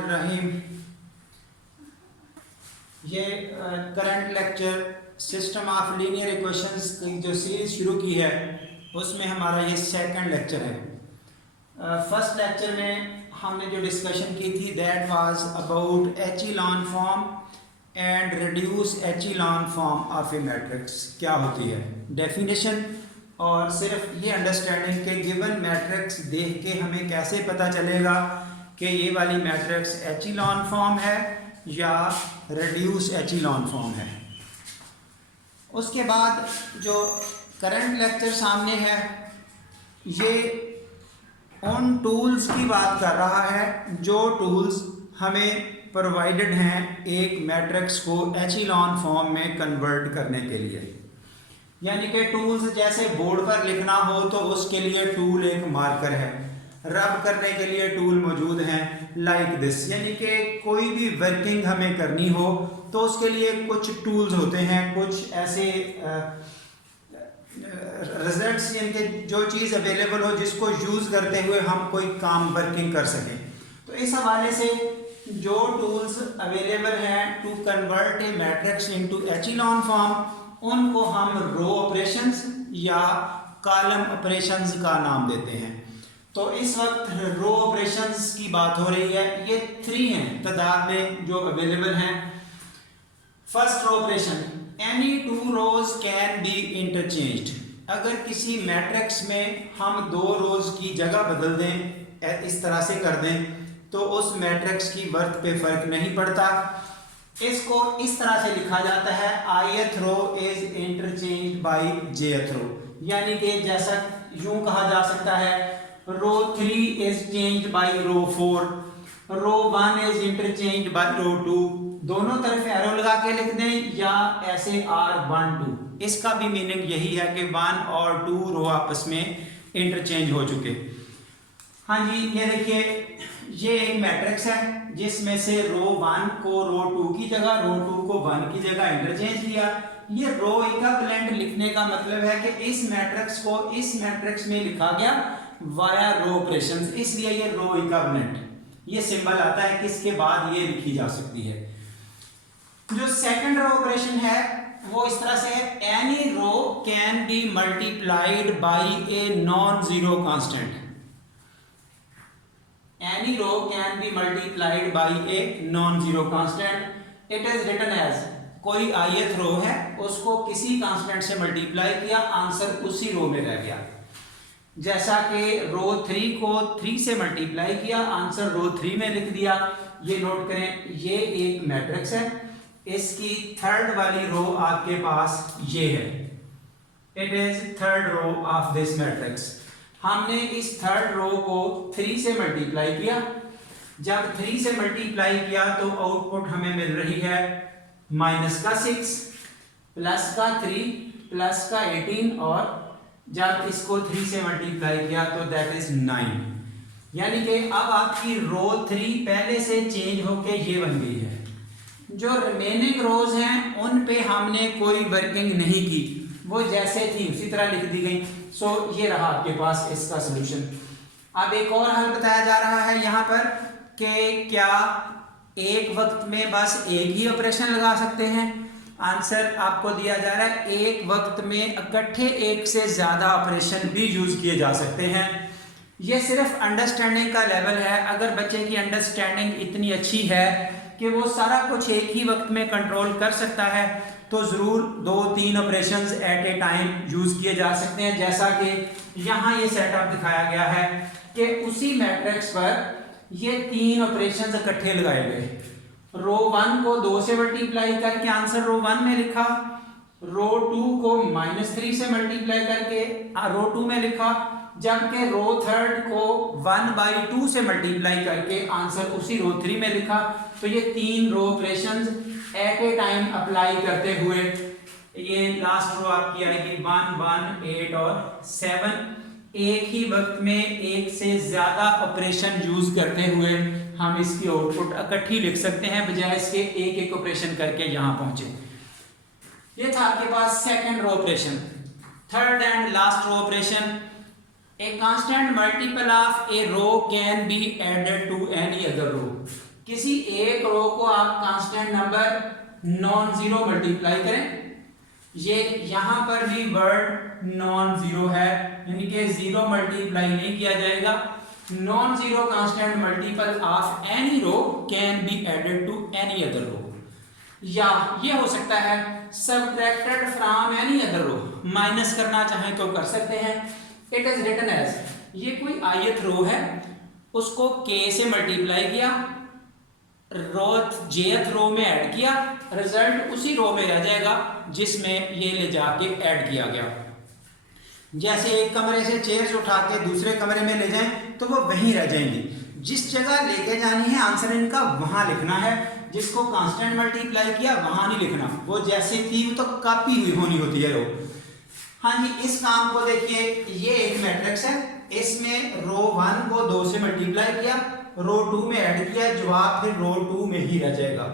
बिस्मिल्लाहिर्रहमानिर्रहीम। ये current lecture system of linear equations की जो सीरीज़ शुरू की है उसमें हमारा ये सेकंड लेक्चर है। फर्स्ट लेक्चर में हमने जो डिस्कशन की थी that was about echelon form and reduce echelon form of a matrix. क्या होती है डेफिनेशन, और सिर्फ ये अंडरस्टैंडिंग के गिवन मैट्रिक्स देख के हमें कैसे पता चलेगा कि ये वाली मैट्रिक्स एचेलॉन फॉर्म है या रिड्यूस एचेलॉन फॉर्म है। उसके बाद जो करंट लेक्चर सामने है ये उन टूल्स की बात कर रहा है जो टूल्स हमें प्रोवाइडेड हैं एक मैट्रिक्स को एचेलॉन फॉर्म में कन्वर्ट करने के लिए। यानी कि टूल्स जैसे बोर्ड पर लिखना हो तो उसके लिए टूल एक मार्कर है, रब करने के लिए टूल मौजूद हैं लाइक दिस। यानी कि कोई भी वर्किंग हमें करनी हो तो उसके लिए कुछ टूल्स होते हैं, कुछ ऐसे रिजल्ट्स यानी कि जो चीज़ अवेलेबल हो जिसको यूज़ करते हुए हम कोई काम वर्किंग कर सकें। तो इस हवाले से जो टूल्स अवेलेबल हैं to convert a matrix into echelon form उनको हम रो ऑपरेशंस या कॉलम ऑपरेशंस का नाम देते हैं। तो इस वक्त रो ऑपरेशंस की बात हो रही है। ये 3 हैं तादाद में जो अवेलेबल हैं। First row operation, any 2 rows can be interchanged. अगर किसी मैट्रिक्स में हम 2 रोज की जगह बदल दें, इस तरह से कर दें, तो उस मैट्रिक्स की वर्थ पे फर्क नहीं पड़ता। इसको इस तरह से लिखा जाता है ith row is interchanged by jth row. यानी कि जैसा यूं कहा जा सकता है row 3 is changed by row 4, row 1 is interchanged by row 2। दोनों तरफ एरो लगा के लिख दें या ऐसे R1 2। इसका भी मीनिंग यही है कि 1 और 2 रो आपस में इंटरचेंज हो चुके। हाँ जी, ये देखिए ये एक मैट्रिक्स है जिसमें से रो 1 को रो 2 की जगह, रो 2 को 1 की जगह इंटरचेंज किया। ये रो इक्विवेलेंट लिखने का मतलब है कि इस मैट्रिक्स को इस मैट्रिक्स में लिखा गया वाया रो ऑपरेशंस, इसलिए ये रो इक्विवेलेंट। ये सिंबल आता है किसके बाद ये लिखी जा सकती है। जो सेकंड रो ऑपरेशन है वो इस तरह से है, any row can be multiplied by a non zero constant. Any row can be multiplied by a non-zero constant. It is written as कोई ith रो है उसको किसी कांस्टेंट से मल्टीप्लाई किया, आंसर उसी रो में रह गया। जैसा कि रो 3 को 3 से मल्टीप्लाई किया, आंसर रो 3 में लिख दिया। ये नोट करें, ये एक मैट्रिक्स है, इसकी थर्ड वाली रो आपके पास ये है। It is third row of this matrix. हमने इस थर्ड रो को 3 से मल्टीप्लाई किया। जब 3 से मल्टीप्लाई किया तो आउटपुट हमें मिल रही है -6 प्लस का 3 प्लस का 18, और जब इसको 3 से मल्टीप्लाई किया तो दैट इज 9। यानी कि अब आपकी रो 3 पहले से चेंज होके ये बन गई है। जो रिमेनिंग रोज हैं उन पे हमने कोई वर्किंग नहीं की, वो जैसे थी उसी तरह लिख दी गई। सो ये रहा आपके पास इसका सलूशन। अब एक और हल बताया जा रहा है यहाँ पर कि क्या एक वक्त में बस एक ही ऑपरेशन लगा सकते हैं। आंसर आपको दिया जा रहा है एक वक्त में इकट्ठे एक से ज़्यादा ऑपरेशन भी यूज़ किए जा सकते हैं। ये सिर्फ अंडरस्टैंडिंग का लेवल है। अगर बच्चे की अंडरस्टैंडिंग इतनी अच्छी है कि वो सारा कुछ एक ही वक्त में कंट्रोल कर सकता है तो ज़रूर 2-3 operations at a time use किए जा सकते हैं। जैसा कि यहाँ ये सेटअप दिखाया गया है कि उसी मैट्रिक्स पर ये 3 ऑपरेशंस इकट्ठे लगाए गए। रो 1 को 2 से मल्टीप्लाई करके आंसर रो 1 में लिखा, रो 2 को -3 से मल्टीप्लाई करके रो 2 में लिखा, जबकि रो 3 को 1/2 से मल्टीप्लाई करके आंसर उसी रो 3 में लिखा। तो ये 3 row operations at a time apply करते हुए ये लास्ट रो आपकी आएगी 1, 1, 8 और 7। एक ही वक्त में एक से ज्यादा ऑपरेशन यूज करते हुए हम इसकी आउटपुट इकट्ठी लिख सकते हैं बजाय इसके एक एक ऑपरेशन करके यहां पहुंचे। ये था आपके पास second row operation. Third and last row operation, A constant multiple of a row can be added to any other row। किसी एक रो को आप constant number non zero multiply करें, ये यहां पर भी वर्ड नॉन जीरो है, यानी कि जीरो मल्टीप्लाई नहीं किया जाएगा। Non zero constant multiple of any row can be added to any other row, या ये हो सकता है subtracted from any other row, minus करना चाहें तो कर सकते हैं। इट इज रिटन एज, ये कोई ith रो है, उसको k से मल्टीप्लाई किया, jth रो में ऐड किया, रिजल्ट उसी रो में रह जाएगा जिसमें ये ले जाके ऐड किया गया। जैसे एक कमरे से चेयर्स उठा के दूसरे कमरे में ले जाएं तो वो वहीं रह जाएंगी, जिस जगह लेके जानी है आंसर इनका वहां लिखना है, जिसको कांस्टेंट मल्टीप्लाई किया वहां नहीं लिखना, वो जैसे थी वो तो कॉपी हुई होनी होती है रो। हाँ जी, इस काम को देखिए, ये एक मैट्रिक्स है, इसमें रो 1 को 2 से मल्टीप्लाई किया, रो 2 में ऐड किया, जवाब फिर रो 2 में ही रह जाएगा।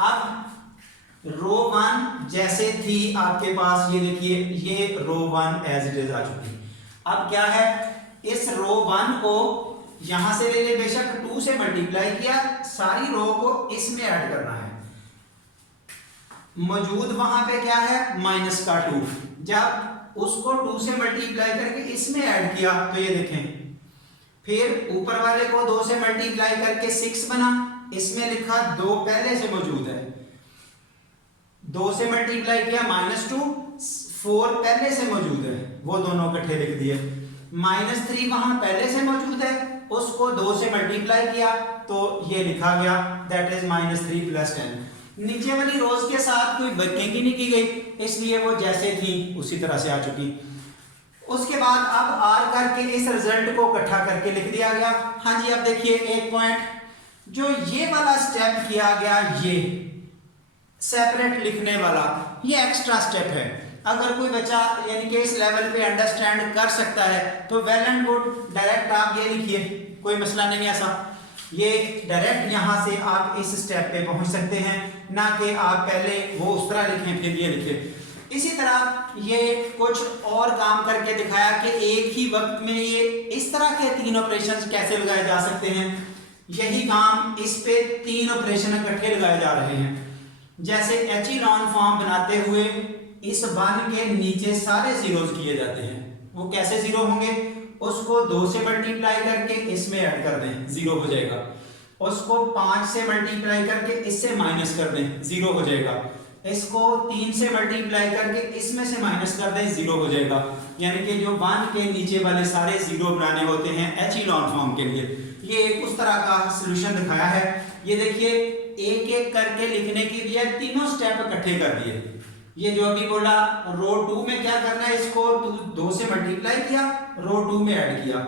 अब रो 1 जैसे थी आपके पास, ये देखिए ये रो 1 एज इट इज आ चुकी। अब क्या है, इस रो 1 को यहां से ले ले, बेशक 2 से मल्टीप्लाई किया, सारी रो को इसमें ऐड करना है। मौजूद वहां पे क्या है, माइनस का 2, जब उसको 2 से मल्टीप्लाई करके इसमें ऐड किया तो ये देखें, फिर ऊपर वाले को 2 से मल्टीप्लाई करके 6 बना, इसमें लिखा 2 पहले से मौजूद है, 2 से मल्टीप्लाई किया -2, 4 पहले से मौजूद है, वो दोनों इकट्ठे लिख दिए। -3 वहां पहले से मौजूद है, उसको 2 से मल्टीप्लाई किया तो ये लिखा गया, दैट इज -3 + 10। नीचे वाली रोज के साथ कोई वर्किंग ही नहीं की गई, इसलिए वो जैसे थी उसी तरह से आ चुकी। उसके बाद अब आर करके इस रिजल्ट को इकट्ठा करके लिख दिया गया। हाँ जी, अब देखिए एक पॉइंट, जो ये वाला स्टेप किया गया, ये सेपरेट लिखने वाला, ये एक्स्ट्रा स्टेप है। अगर कोई बच्चा यानी कि इस लेवल पे अंडरस्टैंड कर सकता है तो वेल एंड गुड, डायरेक्ट आप ये लिखिए, कोई मसला नहीं ऐसा, ये डायरेक्ट यहाँ से आप इस स्टेप पे पहुंच सकते हैं, ना कि आप पहले वो उस तरह लिखें फिर ये लिखें। इसी तरह ये कुछ और काम करके दिखाया कि एक ही वक्त में ये इस तरह के 3 ऑपरेशंस कैसे लगाए जा सकते हैं। यही काम इस पे 3 ऑपरेशन इकट्ठे लगाए जा रहे हैं। जैसे एचेलॉन फॉर्म बनाते हुए इस 1 के नीचे सारे जीरोस किए जाते हैं, वो कैसे जीरो होंगे, उसको 2 से मल्टीप्लाई करके इसमें ऐड कर दें, 0 हो जाएगा। उसको 5 से मल्टीप्लाई करके इससे माइनस कर दें, 0 हो जाएगा। इसको 3 से मल्टीप्लाई करके इसमें से माइनस कर दें, 0 हो जाएगा। यानी कि जो 1 के नीचे वाले सारे 0 बनाने होते हैं एचेलॉन फॉर्म के लिए, ये उस तरह का सॉल्यूशन दिखाया है। ये देखिए एक एक करके लिखने की बजाय तीनों स्टेप इकट्ठे कर दिए। ये जो अभी बोला, रो 2 में क्या करना है, इसको 2 से मल्टीप्लाई किया, रो 2 में ऐड किया,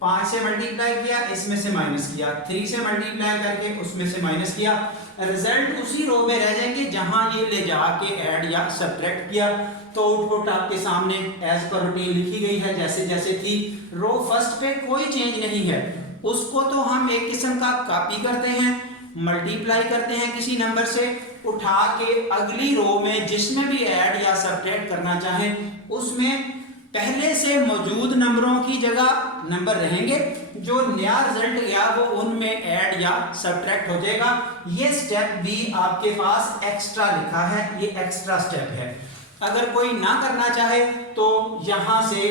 5 से मल्टीप्लाई किया, इसमें से माइनस किया, 3 से मल्टीप्लाई करके उसमें से माइनस किया, रिजल्ट उसी रो में रह जाएंगे जहां ये ले जाके ऐड या सब्ट्रैक्ट किया। तो आउटपुट आपके सामने एज पर रूटीन लिखी गई है, जैसे जैसे थी। रो फर्स्ट पे कोई चेंज नहीं है, उसको तो हम एक किस्म का कॉपी करते हैं, मल्टीप्लाई करते हैं किसी नंबर से, उठा के अगली रो में जिसमें भी ऐड या सब्ट्रैक्ट करना चाहें उसमें पहले से मौजूद नंबरों की जगह नंबर रहेंगे, जो नया रिजल्ट गया वो उनमें ऐड या सब्ट्रैक्ट हो जाएगा। ये स्टेप भी आपके पास एक्स्ट्रा लिखा है, ये एक्स्ट्रा स्टेप है। अगर कोई ना करना चाहे तो यहां से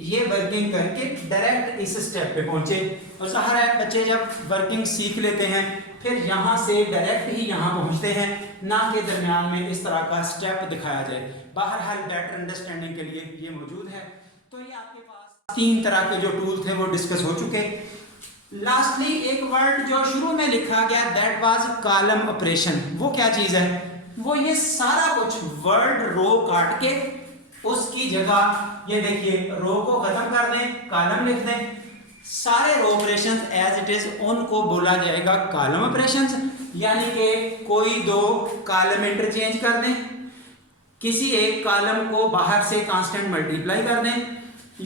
ये वर्किंग करके डायरेक्ट इस स्टेप पे पहुंचे। और ज़ाहिर है बच्चे जब वर्किंग सीख लेते हैं फिर यहाँ से डायरेक्ट ही यहाँ पहुँचते हैं, ना कि दरमियान में इस तरह का स्टेप दिखाया जाए। बहरहाल बेटर अंडरस्टैंडिंग के लिए ये मौजूद है। तो ये आपके पास 3 तरह के जो टूल थे वो डिस्कस हो चुके। लास्टली एक वर्ड जो शुरू में लिखा गया, दैट वाज कॉलम ऑपरेशन। वो क्या चीज़ है, वो ये सारा कुछ वर्ड रो काट के उसकी जगह ये देखिए रो को खत्म कर दें, कॉलम लिख दें, सारे रो ऑपरेशंस एज इट इज उनको बोला जाएगा कॉलम ऑपरेशंस। यानी कि कोई 2 कॉलम इंटरचेंज कर दें, किसी एक कॉलम को बाहर से कांस्टेंट मल्टीप्लाई कर दें,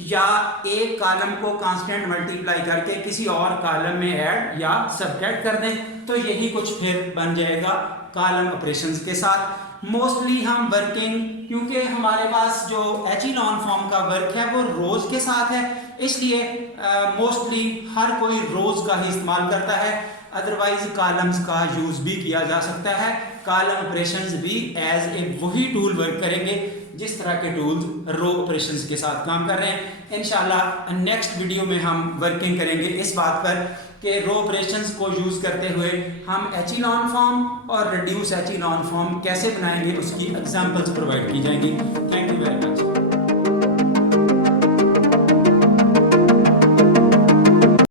या एक कॉलम को कांस्टेंट मल्टीप्लाई करके किसी और कॉलम में ऐड या सब्ट्रैक्ट कर दें, तो यही कुछ फिर बन जाएगा कॉलम ऑपरेशंस के साथ। मोस्टली हम वर्किंग, क्योंकि हमारे पास जो एचेलॉन फॉर्म का वर्क है वो रोज के साथ है, इसलिए मोस्टली हर कोई रोज का ही इस्तेमाल करता है। अदरवाइज कॉलम्स का यूज भी किया जा सकता है। कॉलम ऑपरेशंस भी एज ए वही टूल वर्क करेंगे जिस तरह के टूल्स रो ऑपरेशंस के साथ काम कर रहे हैं। इंशाल्लाह नेक्स्ट वीडियो में हम वर्किंग करेंगे इस बात पर कि रो ऑपरेशंस को यूज करते हुए हम एचेलॉन फॉर्म और रिड्यूस एचेलॉन फॉर्म कैसे बनाएंगे, उसकी एग्जांपल्स प्रोवाइड की जाएंगी। Thank you very much.